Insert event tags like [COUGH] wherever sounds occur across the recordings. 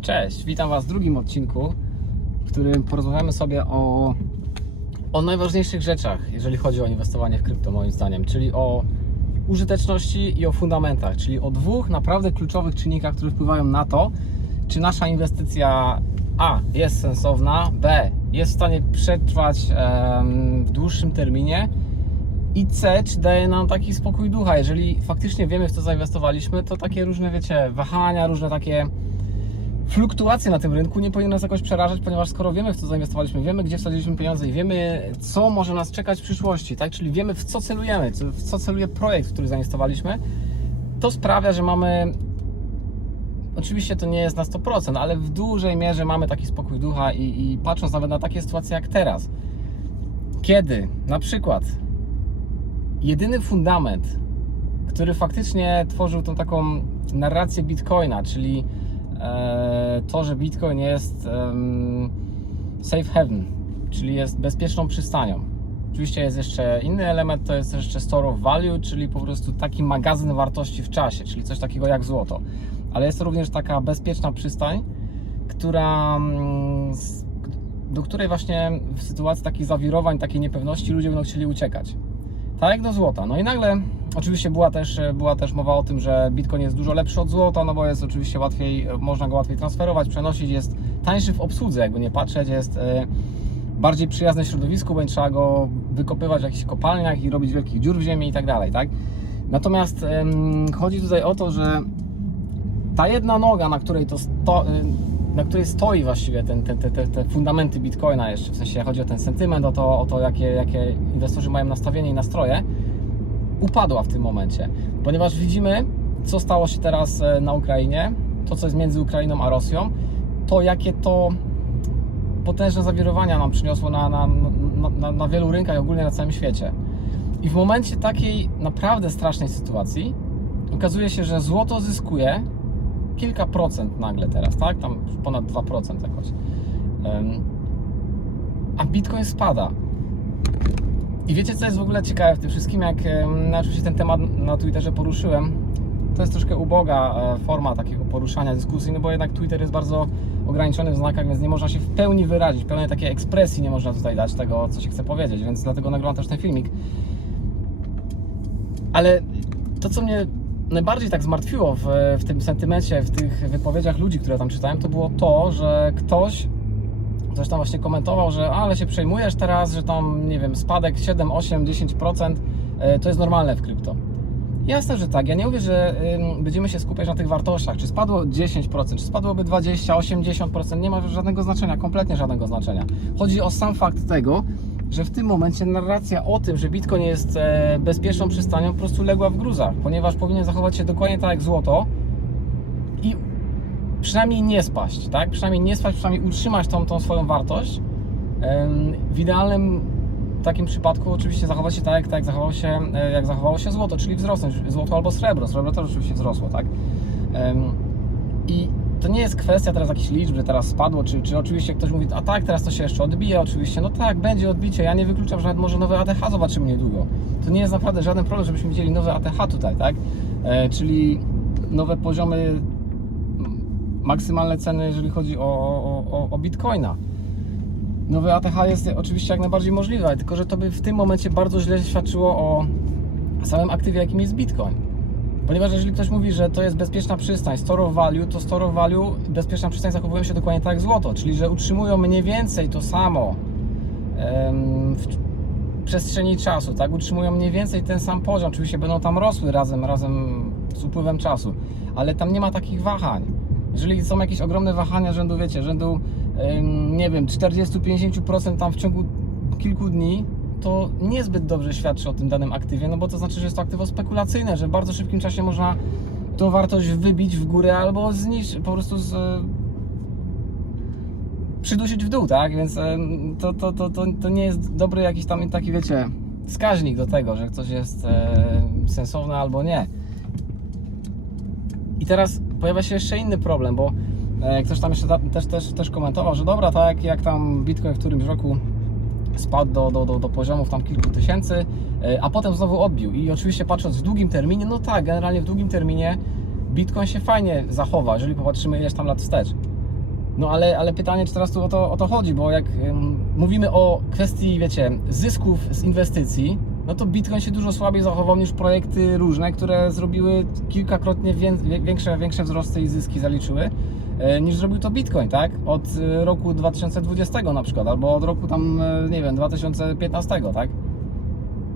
Cześć, witam Was w drugim odcinku, w którym porozmawiamy sobie o, o najważniejszych rzeczach, jeżeli chodzi o inwestowanie w krypto, moim zdaniem, czyli o użyteczności i o fundamentach, czyli o dwóch naprawdę kluczowych czynnikach, które wpływają na to, czy nasza inwestycja A jest sensowna, B jest w stanie przetrwać w dłuższym terminie i C, czy daje nam taki spokój ducha. Jeżeli faktycznie wiemy, w co zainwestowaliśmy, to takie różne, wiecie, wahania, różne takie fluktuacje na tym rynku nie powinny nas jakoś przerażać, ponieważ skoro wiemy, w co zainwestowaliśmy, wiemy, gdzie wsadziliśmy pieniądze i wiemy, co może nas czekać w przyszłości, tak? Czyli wiemy, w co celujemy, w co celuje projekt, w który zainwestowaliśmy, to sprawia, że mamy. Oczywiście to nie jest na 100%, ale w dużej mierze mamy taki spokój ducha i, i patrząc nawet na takie sytuacje jak teraz, kiedy na przykład jedyny fundament, który faktycznie tworzył tą taką narrację Bitcoina, czyli to, że Bitcoin jest safe haven, czyli jest bezpieczną przystanią. Oczywiście jest jeszcze inny element, to jest jeszcze store of value, czyli po prostu taki magazyn wartości w czasie, czyli coś takiego jak złoto. Ale jest to również taka bezpieczna przystań, która, do której właśnie w sytuacji takich zawirowań, takiej niepewności ludzie będą chcieli uciekać. Tak jak do złota. No i nagle oczywiście była też, była też mowa o tym, że Bitcoin jest dużo lepszy od złota, no bo jest oczywiście łatwiej, można go łatwiej transferować, przenosić, jest tańszy w obsłudze, jakby nie patrzeć, jest e, bardziej przyjazny środowisku, bo nie trzeba go wykopywać w jakichś kopalniach i robić wielkich dziur w ziemi i tak dalej, tak? Natomiast chodzi tutaj o to, że ta jedna noga, na której to sto, na której stoi właściwie ten, te, te, te fundamenty Bitcoina jeszcze, w sensie chodzi o ten sentyment, o to, o to jakie, jakie inwestorzy mają nastawienie i nastroje, upadła w tym momencie, ponieważ widzimy, co stało się teraz e, na Ukrainie, to co jest między Ukrainą a Rosją, to jakie to potężne zawirowania nam przyniosło na, na, na, na, wielu rynkach, i ogólnie na całym świecie. I w momencie takiej naprawdę strasznej sytuacji okazuje się, że złoto zyskuje kilka procent nagle teraz, tak? Tam ponad 2% jakoś. A Bitcoin spada. I wiecie, co jest w ogóle ciekawe w tym wszystkim? Jak no, oczywiście ten temat na Twitterze poruszyłem, to jest troszkę uboga e, forma takiego poruszania dyskusji, no bo jednak Twitter jest bardzo ograniczony w znakach, więc nie można się w pełni wyrazić, pełnej takiej ekspresji nie można tutaj dać tego, co się chce powiedzieć, więc dlatego nagrywam też ten filmik. Ale to, co mnie najbardziej tak zmartwiło w, w tym sentymencie, w tych wypowiedziach ludzi, które tam czytałem, to było to, że ktoś coś tam właśnie komentował, że ale się przejmujesz teraz, że tam, nie wiem, spadek 7, 8, 10% e, to jest normalne w krypto. Jasne, że tak. Ja nie mówię, że będziemy się skupiać na tych wartościach. Czy spadło 10%, czy spadłoby 20, 80%, nie ma żadnego znaczenia, kompletnie żadnego znaczenia. Chodzi o sam fakt tego, że w tym momencie narracja o tym, że Bitcoin jest e, bezpieczną przystanią, po prostu legła w gruzach, ponieważ powinien zachować się dokładnie tak jak złoto przynajmniej nie spaść, tak? Przynajmniej nie spaść, przynajmniej utrzymać tą, tą swoją wartość. W idealnym takim przypadku oczywiście zachować się tak, tak jak, zachowało się, e, jak zachowało się złoto, czyli wzrosnąć złoto albo srebro. Srebro też oczywiście wzrosło, tak? I to nie jest kwestia teraz jakichś liczb, że teraz spadło, czy, czy oczywiście ktoś mówi, a tak, teraz to się jeszcze odbije, oczywiście, no tak, będzie odbicie, ja nie wykluczam, że może nowe ATH zobaczymy niedługo. To nie jest naprawdę żaden problem, żebyśmy widzieli nowe ATH tutaj, tak? E, czyli nowe poziomy maksymalne ceny, jeżeli chodzi o, o, o, Bitcoina. Nowy ATH jest oczywiście jak najbardziej możliwe, tylko że to by w tym momencie bardzo źle świadczyło o samym aktywie, jakim jest Bitcoin. Ponieważ jeżeli ktoś mówi, że to jest bezpieczna przystań, store of value, to store of value, bezpieczna przystań zachowują się dokładnie tak jak złoto, czyli że utrzymują mniej więcej to samo w przestrzeni czasu, tak? Utrzymują mniej więcej ten sam poziom. Oczywiście będą tam rosły razem, razem z upływem czasu, ale tam nie ma takich wahań. Jeżeli są jakieś ogromne wahania rzędu, wiecie, rzędu, nie wiem, 40-50% tam w ciągu kilku dni, to niezbyt dobrze świadczy o tym danym aktywie, no bo to znaczy, że jest to aktywo spekulacyjne, że w bardzo szybkim czasie można tą wartość wybić w górę albo zniszczyć, po prostu z, przydusić w dół, tak? Więc to, to, to, to, to nie jest dobry jakiś tam taki, wiecie, wskaźnik do tego, że coś jest sensowne albo nie. I teraz pojawia się jeszcze inny problem, bo e, ktoś tam jeszcze też, też, też komentował, że dobra, tak jak tam Bitcoin w którymś roku spadł do, do, do, do poziomów tam kilku tysięcy, e, a potem znowu odbił. I oczywiście patrząc w długim terminie, no tak, generalnie w długim terminie Bitcoin się fajnie zachowa, jeżeli popatrzymy ileś tam lat wstecz. No ale, ale pytanie, czy teraz tu o to, o to chodzi, bo jak mówimy o kwestii, wiecie, zysków z inwestycji, no to Bitcoin się dużo słabiej zachował niż projekty różne, które zrobiły kilkakrotnie większe, większe wzrosty i zyski zaliczyły, e, niż zrobił to Bitcoin, tak? Od e, roku 2020 na przykład, albo od roku tam, e, nie wiem, 2015, tak?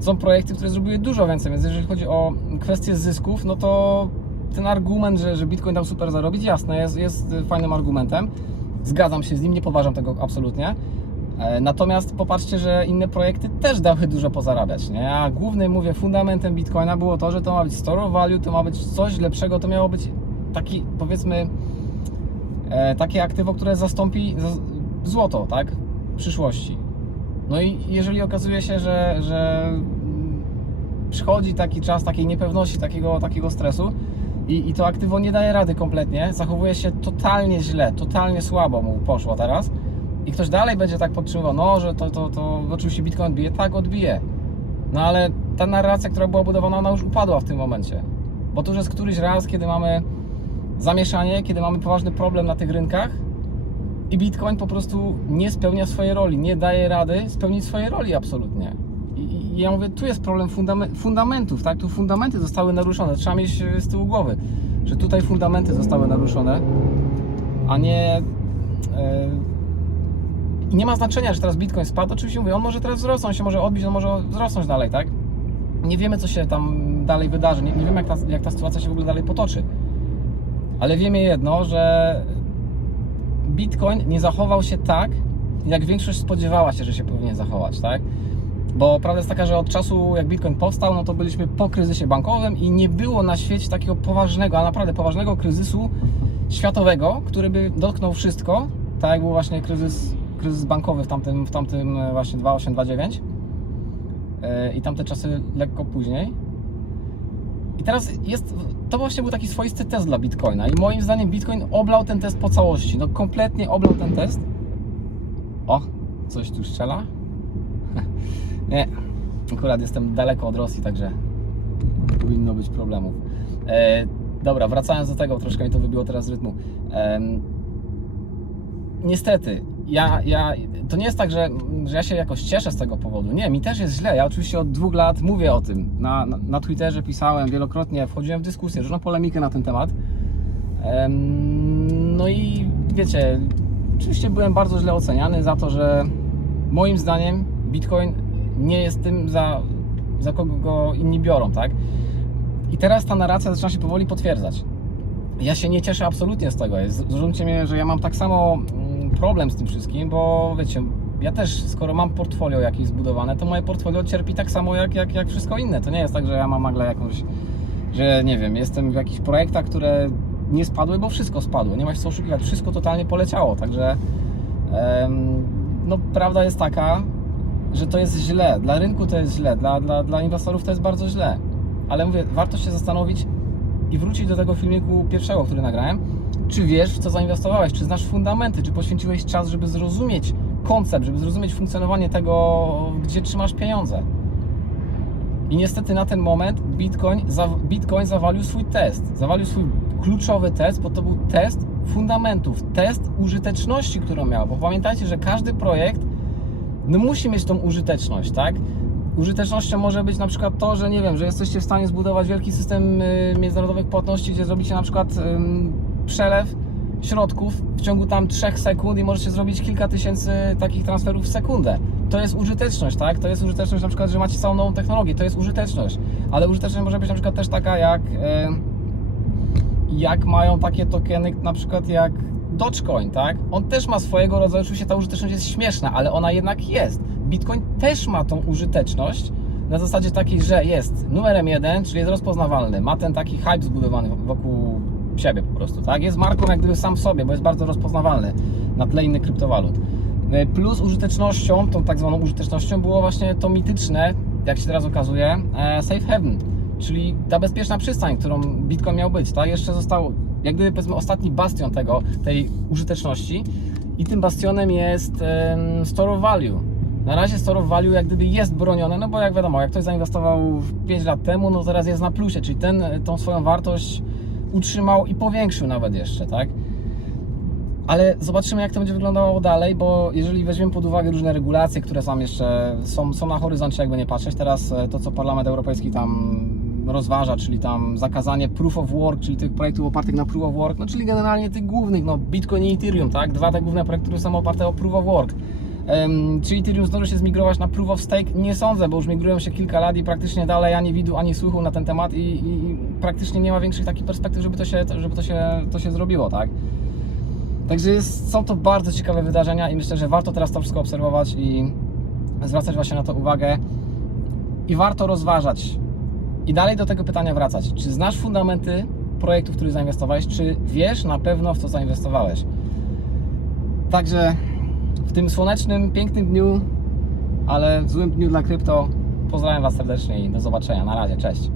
Są projekty, które zrobiły dużo więcej, więc jeżeli chodzi o kwestię zysków, no to ten argument, że, że Bitcoin dał super zarobić, jasne, jest, jest fajnym argumentem. Zgadzam się z nim, nie poważam tego absolutnie. E, Natomiast popatrzcie, że inne projekty też dały dużo pozarabiać, nie? A głównym, mówię, fundamentem Bitcoina było to, że to ma być store of value, to ma być coś lepszego, to miało być taki, powiedzmy, e, takie aktywo, które zastąpi złoto, tak? W przyszłości. No i jeżeli okazuje się, że, że przychodzi taki czas takiej niepewności, takiego, takiego stresu i, i to aktywo nie daje rady kompletnie, zachowuje się totalnie źle, totalnie słabo mu poszło teraz i ktoś dalej będzie tak podtrzymywał, no, że to, to, to oczywiście Bitcoin odbije, tak odbije. No ale ta narracja, która była budowana, ona już upadła w tym momencie. Bo to już jest któryś raz, kiedy mamy zamieszanie, kiedy mamy poważny problem na tych rynkach i Bitcoin po prostu nie spełnia swojej roli, nie daje rady spełnić swojej roli absolutnie. I, i ja mówię, tu jest problem fundame- fundamentów, tak? Tu fundamenty zostały naruszone. Trzeba mieć e, z tyłu głowy, że tutaj fundamenty zostały naruszone, a nie. e, I nie ma znaczenia, że teraz Bitcoin spadł. Oczywiście mówię, on może teraz wzrosnąć, się może odbić, on może wzrosnąć dalej, tak? Nie wiemy, co się tam dalej wydarzy, nie, nie wiemy, jak ta, jak ta sytuacja się w ogóle dalej potoczy. Ale wiemy jedno, że Bitcoin nie zachował się tak, jak większość spodziewała się, że się powinien zachować, tak? Bo prawda jest taka, że od czasu jak Bitcoin powstał, no to byliśmy po kryzysie bankowym i nie było na świecie takiego poważnego, a naprawdę poważnego kryzysu światowego, który by dotknął wszystko, tak jak był właśnie kryzys, kryzys bankowy w tamtym, w tamtym e, właśnie 2829 e, i tamte czasy lekko później. I teraz jest, to właśnie był taki swoisty test dla Bitcoina i moim zdaniem Bitcoin oblał ten test po całości, no kompletnie oblał ten test. O, coś tu strzela? [LAUGHS] Nie, akurat jestem daleko od Rosji, także powinno być problemów. E, dobra, wracając do tego, troszkę mi to wybiło teraz z rytmu. Em, niestety, ja, ja, to nie jest tak, że, że ja się jakoś cieszę z tego powodu. Nie, mi też jest źle. Ja oczywiście od dwóch lat mówię o tym. Na, na, na Twitterze pisałem wielokrotnie, wchodziłem w dyskusję, różną polemikę na ten temat. Em, no i wiecie, oczywiście byłem bardzo źle oceniany za to, że moim zdaniem Bitcoin nie jest tym, za, za kogo go inni biorą, tak? I teraz ta narracja zaczyna się powoli potwierdzać. Ja się nie cieszę absolutnie z tego. Zrozumcie mnie, że ja mam tak samo problem z tym wszystkim, bo wiecie, ja też, skoro mam portfolio jakieś zbudowane, to moje portfolio cierpi tak samo jak, jak, jak wszystko inne. To nie jest tak, że ja mam nagle jakąś, że nie wiem, jestem w jakichś projektach, które nie spadły, bo wszystko spadło. Nie ma się co oszukiwać, wszystko totalnie poleciało. Także no, prawda jest taka, że to jest źle. Dla rynku to jest źle, dla, dla, dla inwestorów to jest bardzo źle. Ale mówię, warto się zastanowić i wrócić do tego filmiku pierwszego, który nagrałem. Czy wiesz, w co zainwestowałeś? Czy znasz fundamenty? Czy poświęciłeś czas, żeby zrozumieć koncept, żeby zrozumieć funkcjonowanie tego, gdzie trzymasz pieniądze? I niestety na ten moment Bitcoin, Bitcoin zawalił swój test. Zawalił swój kluczowy test, bo to był test fundamentów, test użyteczności, którą miał. Bo pamiętajcie, że każdy projekt no musi mieć tą użyteczność, tak? Użytecznością może być na przykład to, że nie wiem, że jesteście w stanie zbudować wielki system y, międzynarodowych płatności, gdzie zrobicie na przykład przelew środków w ciągu tam 3 sekund i możecie zrobić kilka tysięcy takich transferów w sekundę. To jest użyteczność, tak? To jest użyteczność na przykład, że macie całą nową technologię, to jest użyteczność. Ale użyteczność może być na przykład też taka jak jak mają takie tokeny na przykład jak Dogecoin, tak? On też ma swojego rodzaju, oczywiście ta użyteczność jest śmieszna, ale ona jednak jest. Bitcoin też ma tą użyteczność na zasadzie takiej, że jest numerem jeden, czyli jest rozpoznawalny, ma ten taki hype zbudowany wokół siebie po prostu, tak? Jest marką jak gdyby sam sobie, bo jest bardzo rozpoznawalny na tle innych kryptowalut. E, Plus użytecznością, tą tak zwaną użytecznością było właśnie to mityczne, jak się teraz okazuje, e, safe haven, czyli ta bezpieczna przystań, którą Bitcoin miał być, tak? Jeszcze został jak gdyby powiedzmy ostatni bastion tego, tej użyteczności i tym bastionem jest store of value. Na razie store of value jak gdyby jest bronione, no bo jak wiadomo, jak ktoś zainwestował 5 lat temu, no teraz jest na plusie, czyli ten tą swoją wartość utrzymał i powiększył nawet jeszcze, tak? Ale zobaczymy, jak to będzie wyglądało dalej, bo jeżeli weźmiemy pod uwagę różne regulacje, które są jeszcze, są, są na horyzoncie, jakby nie patrzeć, teraz e, to, co Parlament Europejski tam rozważa, czyli tam zakazanie proof of work, czyli tych projektów opartych na proof of work, no czyli generalnie tych głównych, no Bitcoin i Ethereum, tak? Dwa te główne projekty, które są oparte o proof of work. Czy Ethereum zdąży się zmigrować na proof of stake? Nie sądzę, bo już migrują się kilka lat i praktycznie dalej ani widu, ani słuchu na ten temat i, i, i praktycznie nie ma większych takich perspektyw, żeby to się, żeby to się, to się zrobiło, tak? Także jest, są to bardzo ciekawe wydarzenia i myślę, że warto teraz to wszystko obserwować i zwracać właśnie na to uwagę i warto rozważać i dalej do tego pytania wracać. Czy znasz fundamenty projektu, w który zainwestowałeś? Czy wiesz na pewno, w co zainwestowałeś? Także w tym słonecznym, pięknym dniu, ale złym dniu dla krypto pozdrawiam Was serdecznie i do zobaczenia. Na razie, cześć.